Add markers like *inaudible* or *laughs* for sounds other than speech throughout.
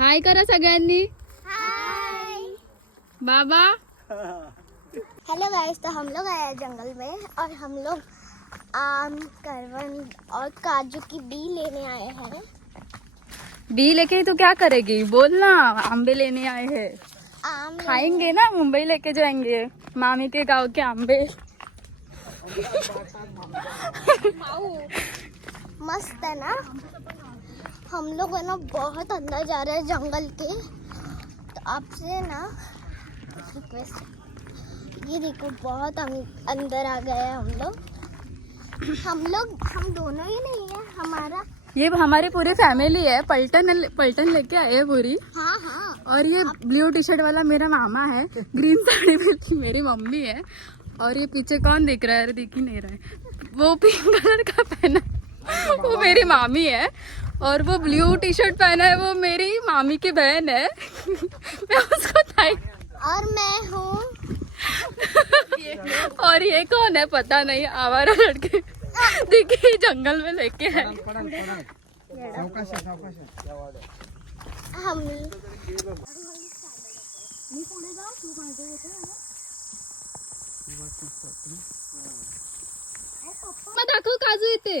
हाय करा सग बाबा hello guys तो हम लोग आए जंगल में और हम लोग आम करवन और काजू की बी लेने आए हैं बी लेके तो क्या करेगी बोल ना आम्बे लेने आए हैं आम खाएंगे ना मुंबई लेके जाएंगे मामी के गांव के आम्बे *laughs* मस्त है ना हम लोग है ना बहुत अंदर जा रहे हैं जंगल के तो आपसे ना रिक्वेस्ट ये देखो बहुत अं- अंदर आ गए हैं हम लोग हम लोग हम दोनों ही नहीं है हमारा ये हमारी पूरी फैमिली है पलटन पलटन लेके आए है पूरी हाँ हाँ और ये ब्लू टी शर्ट वाला मेरा मामा है ग्रीन साड़ी वाली मेरी मम्मी है और ये पीछे कौन दिख रहा है देख ही नहीं रहा है वो पिंक कलर का पहना *laughs* वो मेरी मामी है और वो ब्लू टी शर्ट पहना है वो मेरी मामी की बहन है *laughs* मैं उसको थैंक और मैं हूँ और ये कौन है पता नहीं आवारा लड़के देखिए जंगल में लेके है दाखव काजू इतने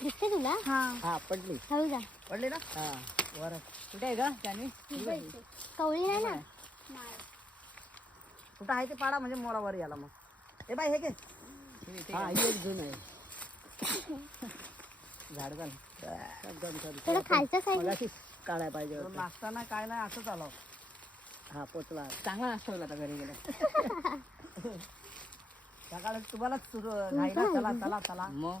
दिसते तुला हा पडली हळू जा पडली ना हा वर कुठे आहे का त्याने कवळी नाही ना कुठं आहे ते पाडा म्हणजे मोरावर याला मग ए बाई हे के हा ही एक जून आहे *laughs* झाड घाल थोडं खालचं साईड काढाय पाहिजे नाचताना काय नाही असंच आलो हा पोचला चांगला नाश्ता होईल आता घरी गेला *laughs* सकाळ तुम्हाला सुरू चला चला चला मग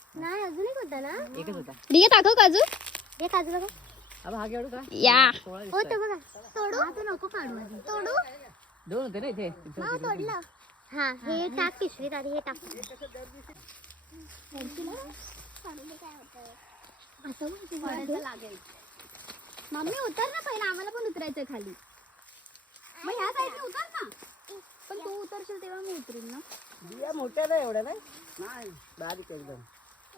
नाही अजून एक होता ना एकच होता काजू हो, हे का या मम्मी उतर ना पहिला आम्हाला पण उतरायचं खाली मग ह्या साईडने उतर ना पण तू उतरशील तेव्हा मी उतरेन ना मोठ्या नाही एवढ्या नाही